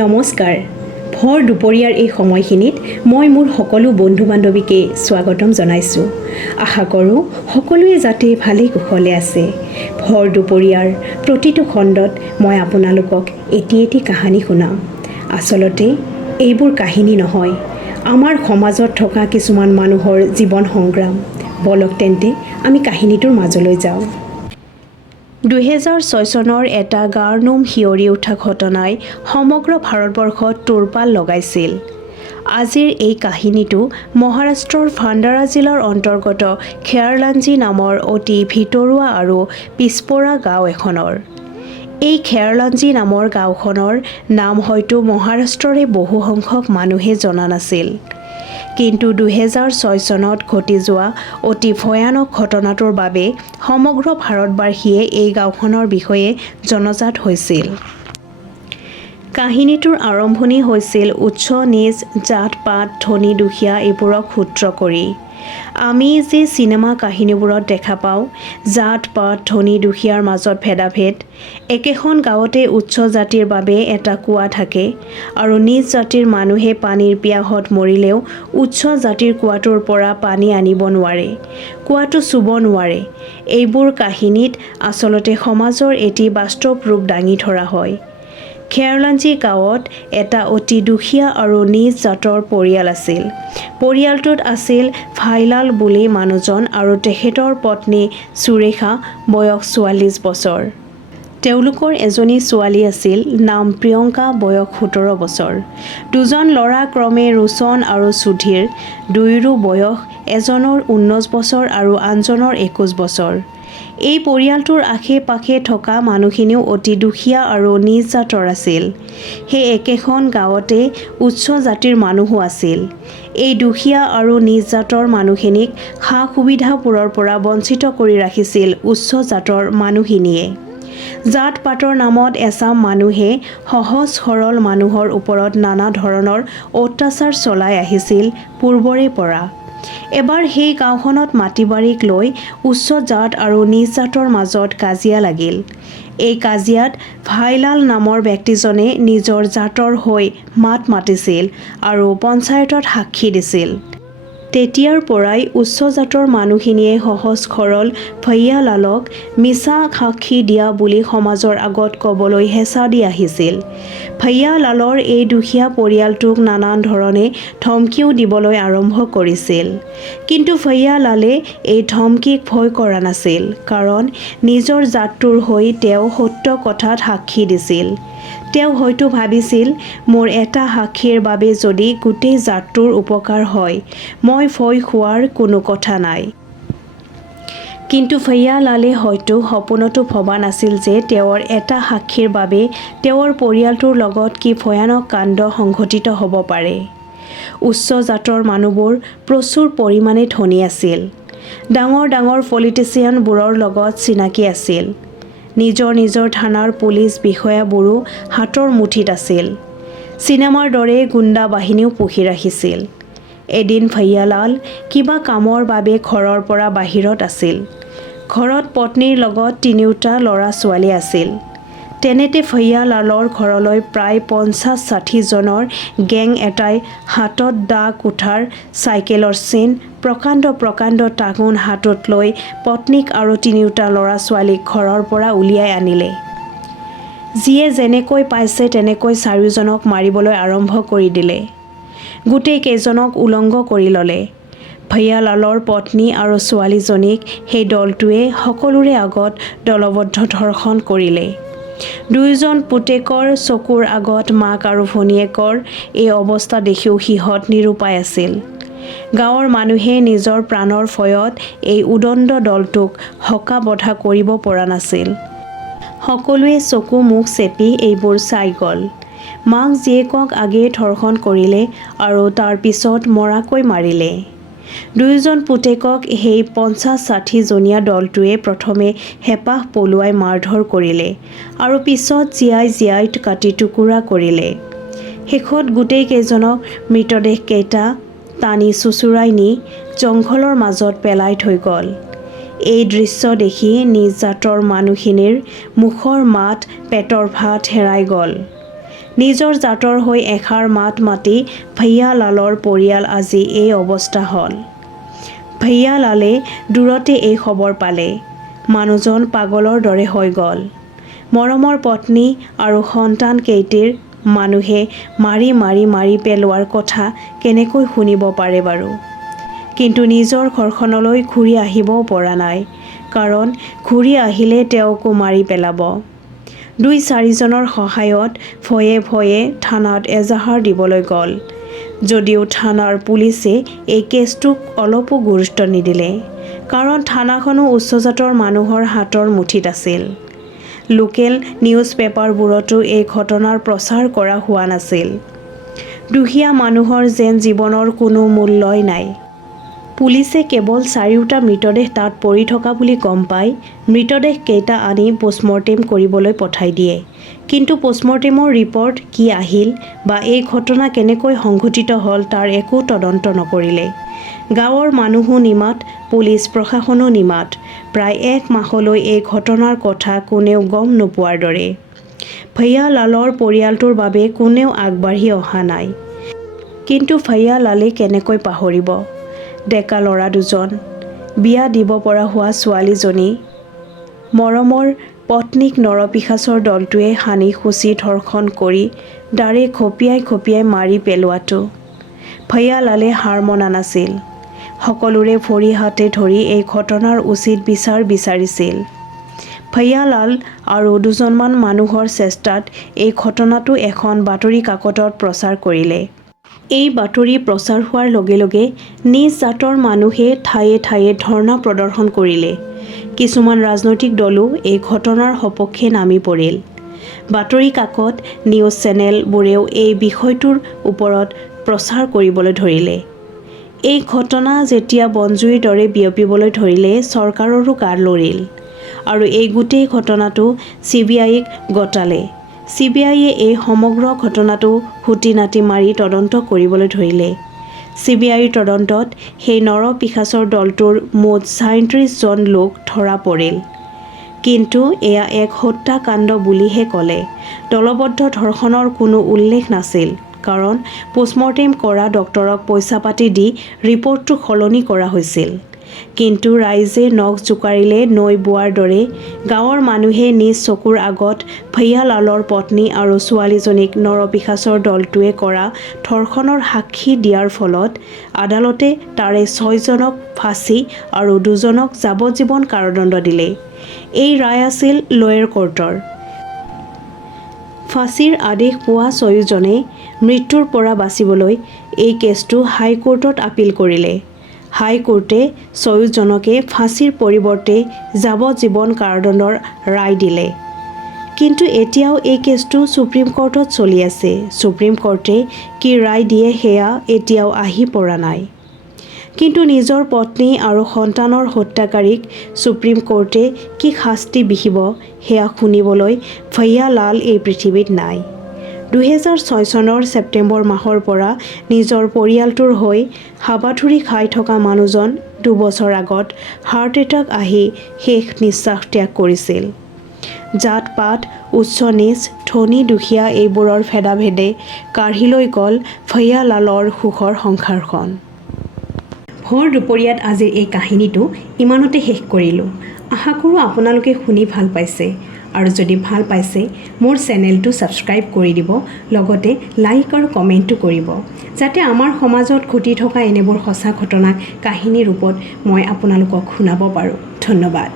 নমস্কাৰ। ভৰ দুপৰীয়াৰ এই সময়খিনিত মই মোৰ সকলো বন্ধু বান্ধৱীকে স্বাগতম জনাইছোঁ। আশা কৰোঁ সকলোৱে যাতে ভালেই কুশলে আছে। ভৰ দুপৰীয়াৰ প্ৰতিটো খণ্ডত মই আপোনালোকক এটি কাহিনী শুনাম। আচলতে এইবোৰ কাহিনী নহয়, আমাৰ সমাজত থকা কিছুমান মানুহৰ জীৱন সংগ্ৰাম। বলক তেন্তে আমি কাহিনীটোৰ মাজলৈ যাওঁ। 2006 চনৰ এটা গাৰ নোম শিয়ৰি উঠা ঘটনাই সমগ্ৰ ভাৰতবৰ্ষত তোৰপাল লগাইছিল। আজিৰ এই কাহিনীটো মহাৰাষ্ট্ৰৰ ভাণ্ডাৰা জিলাৰ অন্তৰ্গত খেৰলাঞ্জি নামৰ অতি ভিতৰুৱা আৰু পিছপৰা গাঁও এখনৰ। এই খেৰলাঞ্জি নামৰ গাঁওখনৰ নাম হয়তো মহাৰাষ্ট্ৰৰে বহু সংখ্যক মানুহে জনা নাছিল। কিন্তু 2006 চনত ঘটি যোৱা অতি ভয়ানক ঘটনাটোৰ বাবে সমগ্ৰ ভাৰতবাসীয়ে এই গাঁওখনৰ বিষয়ে জনজাত হৈছিল। কাহিনীটোৰ আৰম্ভণি হৈছিল উচ্চ নিচ, জাত-পাত, ধনী দুখীয়া এইবোৰক সূত্ৰ কৰি। আমি যে চিনেমা কাহিনীবোৰত দেখা পাওঁ, জাত-পাত, ধনী দুখীয়াৰ মাজত ভেদাভেদ। একেখন গাঁৱতে উচ্চ জাতিৰ বাবে এটা কুঁৱা থাকে আৰু নিজ জাতিৰ মানুহে পানীৰ পিয়াহত মৰিলেও উচ্চ জাতিৰ কুঁৱাটোৰ পৰা পানী আনিব নোৱাৰে, কুঁৱাটো চুব নোৱাৰে। এইবোৰ কাহিনীত আচলতে সমাজৰ এটি বাস্তৱ ৰূপ দাঙি ধৰা হয়। খেৰলাঞ্জি গাঁৱত এটা অতি দুখীয়া আৰু নিজ জাতৰ পৰিয়াল আছিল। পৰিয়ালটোত আছিল ভাইলাল বুলি মানুহজন আৰু তেখেতৰ পত্নী সুৰেখা, বয়স 44 বছৰ। তেওঁলোকৰ এজনী ছোৱালী আছিল, নাম প্ৰিয়ংকা, বয়স 17 বছৰ। দুজন ল'ৰা ক্ৰমে ৰোশন আৰু সুধীৰ, দুয়োৰো বয়স, এজনৰ 19 বছৰ আৰু আনজনৰ 21 বছৰ। এই পৰিয়ালটোৰ আশে-পাশে থকা মানুহখিনিও অতি দুখীয়া আৰু নিজ জাতৰ আছিল। সেই একেখন গাঁৱতে উচ্চ জাতিৰ মানুহো আছিল। এই দুখীয়া আৰু নিজ জাতৰ মানুহখিনিক সা-সুবিধাবোৰৰ পৰা বঞ্চিত কৰি ৰাখিছিল উচ্চ জাতৰ মানুহখিনিয়ে। জাত-পাতৰ নামত এচাম মানুহে সহজ সৰল মানুহৰ ওপৰত নানা ধৰণৰ অত্যাচাৰ চলাই আহিছিল পূৰ্বৰে পৰা। এবাৰ সেই গাঁওখনত মাটি-বাৰীক লৈ উচ্চ জাত আৰু নিজ জাতৰ মাজত কাজিয়া লাগিল। এই কাজিয়াত ভাইলাল নামৰ ব্যক্তিজনে নিজৰ জাতৰ হৈ মাত মাতিছিল আৰু পঞ্চায়তত সাক্ষী দিছিল। তেতিয়াৰ পৰাই উচ্চ জাতৰ মানুহখিনিয়ে সহজ সৰল ভৈয়ালালক মিছা সাক্ষী দিয়া বুলি সমাজৰ আগত ক'বলৈ হেঁচা দি আহিছিল। ভৈয়ালালৰ এই দুখীয়া পৰিয়ালটোক নানান ধৰণে ধমকিও দিবলৈ আৰম্ভ কৰিছিল। কিন্তু ভৈয়ালালে এই ধমকিক ভয় কৰা নাছিল, কাৰণ নিজৰ জাতটোৰ হৈ তেওঁ সত্য কথাত সাক্ষী দিছিল। তেওঁ হয়তো ভাবিছিল, মোৰ এটা সাক্ষীৰ বাবে যদি গোটেই জাতটোৰ উপকাৰ হয়, মই ভয় খোৱাৰ কোনো কথা নাই। কিন্তু ভৈয়ালালে হয়তো সপোনতো ভবা নাছিল যে তেওঁৰ এটা সাক্ষীৰ বাবে তেওঁৰ পৰিয়ালটোৰ লগত কি ভয়ানক কাণ্ড সংঘটিত হ'ব পাৰে। উচ্চ জাতৰ মানুহবোৰ প্ৰচুৰ পৰিমাণে ধনী আছিল। ডাঙৰ ডাঙৰ পলিটিচিয়ানবোৰৰ লগত চিনাকি আছিল। নিজৰ নিজৰ থানাৰ পুলিচ বিষয়াবোৰো হাতৰ মুঠিত আছিল। চিনেমাৰ দৰে গুণ্ডা বাহিনীও পুহি ৰাখিছিল। এদিন ভৈয়ালাল কিবা কামৰ বাবে ঘৰৰ পৰা বাহিৰত আছিল। ঘৰত পত্নীৰ লগত তিনিওটা ল'ৰা-ছোৱালী আছিল। তেনেতে ভৈয়ালালৰ ঘৰলৈ প্ৰায় 50-60 জনৰ গেং এটাই হাতত দা কুঠাৰ, চাইকেলৰ চেইন, প্ৰকাণ্ড টাঙোন হাতত লৈ পত্নীক আৰু তিনিওটা ল'ৰা-ছোৱালীক ঘৰৰ পৰা উলিয়াই আনিলে। যিয়ে যেনেকৈ পাইছে তেনেকৈ চাৰিওজনক মাৰিবলৈ আৰম্ভ কৰি দিলে। গোটেই কেইজনক উলংগ কৰি ল'লে। ভৈয়ালালৰ পত্নী আৰু ছোৱালীজনীক সেই দলটোৱে সকলোৰে আগত দলবদ্ধ ধৰ্ষণ কৰিলে। দুয়োজন পুতেকৰ চকুৰ আগত মাক আৰু ভনীয়েকৰ এই অৱস্থা দেখিও সিহঁত নিৰুপায় আছিল। গাঁৱৰ মানুহে নিজৰ প্ৰাণৰ ভয়ত এই উদণ্ড দলটোক হকা-বধা কৰিব পৰা নাছিল। সকলোৱে চকু মুখ চেপি এইবোৰ চাই গ'ল। মাক জীয়েকক আগেয়ে ধৰ্ষণ কৰিলে আৰু তাৰ পিছত মৰাকৈ মাৰিলে। দুয়োজন পুতেকক সেই 50-60 জনীয়া দলটোৱে প্ৰথমে হেঁপাহ পলুৱাই মাৰধৰ কৰিলে আৰু পিছত জীয়াই কাটি টুকুৰা কৰিলে। শেষত গোটেই কেইজনক মৃতদেহকেইটা টানি চোঁচৰাই নি জংঘলৰ মাজত পেলাই থৈ গ'ল। এই দৃশ্য দেখি নিজ জাতৰ মানুহখিনিৰ মুখৰ মাত, পেটৰ ভাত হেৰাই গ'ল। নিজৰ জাতৰ হৈ এষাৰ মাত মাতি ভৈয়ালালৰ পৰিয়াল আজি এই অৱস্থা হ'ল। ভৈয়ালালে দূৰতে এই খবৰ পালে। মানুহজন পাগলৰ দৰে হৈ গ'ল। মৰমৰ পত্নী আৰু সন্তান কেইটিৰ মানুহে মাৰি পেলোৱাৰ কথা কেনেকৈ শুনিব পাৰে বাৰু? কিন্তু নিজৰ ঘৰখনলৈ ঘূৰি আহিবও পৰা নাই, কাৰণ ঘূৰি আহিলে তেওঁকো মাৰি পেলাব। ২-৪জনৰ সহায়ত ভয়ে ভয়ে থানাত এজাহাৰ দিবলৈ গ'ল। যদিও থানাৰ পুলিচে এই কেছটোক অলপো গুৰুত্ব নিদিলে, কাৰণ থানাখনো উচ্চজাতৰ মানুহৰ হাতৰ মুঠিত আছিল। লোকেল নিউজ পেপাৰবোৰতো এই ঘটনাৰ প্ৰচাৰ কৰা হোৱা নাছিল। দুখীয়া মানুহৰ যেন জীৱনৰ কোনো মূল্যই নাই। পুলিচে কেৱল ৪টা মৃতদেহ তাত পৰি থকা বুলি গম পায় মৃতদেহ কেইটা আনি পোষ্টমৰ্টেম কৰিবলৈ পঠাই দিয়ে। কিন্তু পোষ্টমৰ্টেমৰ ৰিপৰ্ট কি আহিল বা এই ঘটনা কেনেকৈ সংঘটিত হ'ল তাৰ একো তদন্ত নকৰিলে। গাঁৱৰ মানুহো নিমাত, পুলিচ প্ৰশাসনো নিমাত। প্ৰায় ১ মাহলৈ এই ঘটনাৰ কথা কোনেও গম নোপোৱাৰ দৰে। ভৈয়ালালৰ পৰিয়ালটোৰ বাবে কোনেও আগবাঢ়ি অহা নাই। কিন্তু ভৈয়ালালে কেনেকৈ পাহৰিব? ডেকা ল'ৰা দুজন, বিয়া দিব পৰা হোৱা ছোৱালীজনী, মৰমৰ পত্নীক নৰপিশাচৰ দলটোৱে সানি খুচি ধৰ্ষণ কৰি দাৰে খপিয়াই মাৰি পেলোৱাটো। ভৈয়ালালে হাৰ মনা নাছিল। সকলোৰে ভৰি হাতে ধৰি এই ঘটনাৰ উচিত বিচাৰ বিচাৰিছিল। ভৈয়ালাল আৰু দুজনমান মানুহৰ চেষ্টাত এই ঘটনাটো এখন বাতৰি কাকতত প্ৰচাৰ কৰিলে। এই বাতৰি প্ৰচাৰ হোৱাৰ লগে লগে নিজ জাতৰ মানুহে ঠায়ে ঠায়ে ধৰ্ণা প্ৰদৰ্শন কৰিলে। কিছুমান ৰাজনৈতিক দলো এই ঘটনাৰ সপক্ষে নামি পৰিল। বাতৰি কাকত, নিউজ চেনেলবোৰেও এই বিষয়টোৰ ওপৰত প্ৰচাৰ কৰিবলৈ ধৰিলে। এই ঘটনা যেতিয়া বনজুইৰ দৰে বিয়পিবলৈ ধৰিলে, চৰকাৰৰো গা লৰিল আৰু এই গোটেই ঘটনাটো CBIক গতালে। CBIয়ে এই সমগ্ৰ ঘটনাটো খুটি-নাটি মাৰি তদন্ত কৰিবলৈ ধৰিলে। CBIৰ তদন্তত সেই নৰপিশাচৰ দলটোৰ মুঠ ৩৭জন লোক ধৰা পৰিল। কিন্তু এয়া এক হত্যাকাণ্ড বুলিহে ক'লে। দলবদ্ধ ধৰ্ষণৰ কোনো উল্লেখ নাছিল, কাৰণ পোষ্টমৰ্টেম কৰা ডক্টৰক পইচা পাতি দি ৰিপৰ্টটো সলনি কৰা হৈছিল। কিন্তু ৰাইজে নখ জোকাৰিলে নৈ বোৱাৰ দৰে গাঁৱৰ মানুহে নিজ চকুৰ আগত ভৈয়ালালৰ পত্নী আৰু ছোৱালীজনীক নৰপিশাচৰ দলটোৱে কৰা ধৰ্ষণৰ সাক্ষী দিয়াৰ ফলত আদালতে তাৰে ৬জনক ফাঁচী আৰু ২জনক যাৱজ্জীৱন কাৰাদণ্ড দিলে। এই ৰায় আছিল লোৱেৰ কোৰ্টৰ। ফাঁচীৰ আদেশ পোৱা ৬জনে মৃত্যুৰ পৰা বাচিবলৈ এই কেছটো হাইকোৰ্টত আপিল কৰিলে। হাইকোৰ্টে ৬জনকে ফাঁচীৰ পৰিৱৰ্তে যাৱজ্জীৱন কাৰাদণ্ডৰ ৰায় দিলে। কিন্তু এতিয়াও এই কেছটো সুপ্ৰিম কোৰ্টত চলি আছে। সুপ্ৰিম কোৰ্টে কি ৰায় দিয়ে সেয়া এতিয়াও আহি পৰা নাই। কিন্তু নিজৰ পত্নী আৰু সন্তানৰ হত্যাকাৰীক সুপ্ৰিম কোৰ্টে কি শাস্তি বিহিব সেয়া শুনিবলৈ ভৈয়ালাল এই পৃথিৱীত নাই। ২০০৬ চনৰ ছেপ্টেম্বৰ মাহৰ পৰা নিজৰ পৰিয়ালটোৰ হৈ হাবাথুৰি খাই থকা মানুহজন ২ বছৰ আগত হাৰ্ট এটাক আহি শেষ নিশ্বাস ত্যাগ কৰিছিল। জাত-পাত, উচ্চ-নীচ, ধনী-দুখীয়া এইবোৰৰ ভেদাভেদে কাঢ়ি লৈ গ'ল ভৈয়ালালৰ সুখৰ সংসাৰখন। ভৰ দুপৰীয়াত আজিৰ এই কাহিনীটো ইমানতে শেষ কৰিলোঁ। আশা কৰোঁ আপোনালোকে শুনি ভাল পাইছে, আৰু যদি ভাল পাইছে মোৰ চেনেলটো ছাবস্ক্ৰাইব কৰি দিব, লগতে লাইক আৰু কমেণ্টটো কৰিব, যাতে আমাৰ সমাজত ঘটি থকা এনেবোৰ সঁচা ঘটনাক কাহিনী ৰূপত মই আপোনালোকক শুনাব পাৰোঁ। ধন্যবাদ।